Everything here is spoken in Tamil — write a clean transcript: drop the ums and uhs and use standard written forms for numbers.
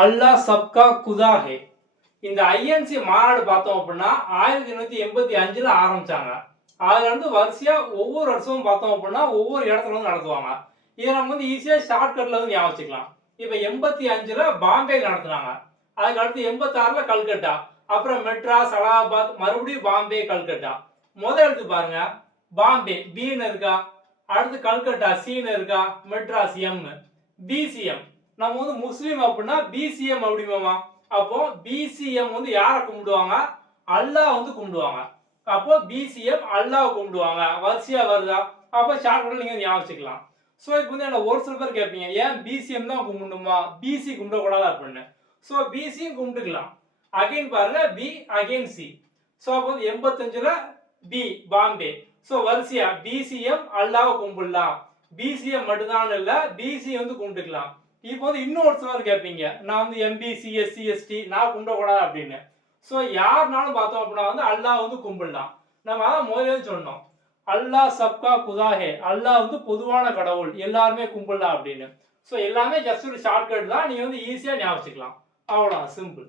அல்லாஹ் சப்கா குதா ஹே. இந்த ஐஎன்சி மாநாடு பார்த்தோம் அப்படின்னா 1885ல ஆரம்பிச்சாங்க. அதுல இருந்து வரிசையா ஒவ்வொரு வருஷமும் பார்த்தோம் அப்படின்னா ஒவ்வொரு இடத்துல வந்து நடத்துவாங்க. இதை நம்ம வந்து ஈஸியா ஷார்ட்கட்ல வந்து ஞாபகம் வச்சுக்கலாம். இப்ப 85ல பாம்பேல நடத்துனாங்க. அதுக்கு அடுத்து 86ல கல்கட்டா, அப்புறம் மெட்ராஸ், அலகாபாத், மறுபடியும் பாம்பே, கல்கட்டா. முதல் எடுத்து பாருங்க, பாம்பே பின்னு இருக்கா, அடுத்து கல்கட்டா சின்னு இருக்கா, மெட்ராஸ் எம், பிசிஎம். நம்ம வந்து முஸ்லீம் அப்படின்னா பிசிஎம் அப்படிமா. அப்போ பிசிஎம் வந்து யாரை கும்பிடுவாங்க? அல்லாஹ் வந்து கும்பிடுவாங்க. அப்போ பிசிஎம் அல்லாஹ் கும்பிடுவாங்க. வரிசையா வருதா? அப்போ ஷார்ட்கட்ல நீங்க ஞாபகம் வச்சுக்கலாம். ஸோ இப்போ வந்து என்ன ஒரு சில பேர் கேட்பீங்க, ஏன் பிசிஎம் தான் கும்பிடணுமா, பிசி கும்பிடக்கூடாது அப்படின்னு. ஸோ பிசியும் கும்பிட்டுக்கலாம். அகைன் பாருங்க, பி அகைன் சி. ஸோ அப்போ வந்து 85ல பி பாம்பே. ஸோ வரிசையா பிசிஎம் அல்லாஹ் கும்பிடலாம். பிசிஎம் மட்டும்தான் இல்ல, பிசி வந்து கும்பிட்டுக்கலாம். இப்போ வந்து இன்னொரு சிலர் கேட்பீங்க, நான் வந்து எம்பிசி எஸ்சி எஸ்டி நான் கும்பிடக்கூடாது அப்படின்னு. ஸோ யாருனாலும் பார்த்தோம் அப்படின்னா வந்து அல்லாஹ் வந்து கும்பிடலாம். நம்ம அதான் முதலே சொன்னோம், அல்லாஹ் சப்கா குதாஹே, அல்லாஹ் வந்து பொதுவான கடவுள், எல்லாருமே கும்பிடலாம் அப்படின்னு. ஸோ எல்லாமே ஜஸ்ட் ஒரு ஷார்ட்கட் தான், நீங்க வந்து ஈஸியா ஞாபகம் வச்சுக்கலாம். அவ்வளோதான், சிம்பிள்.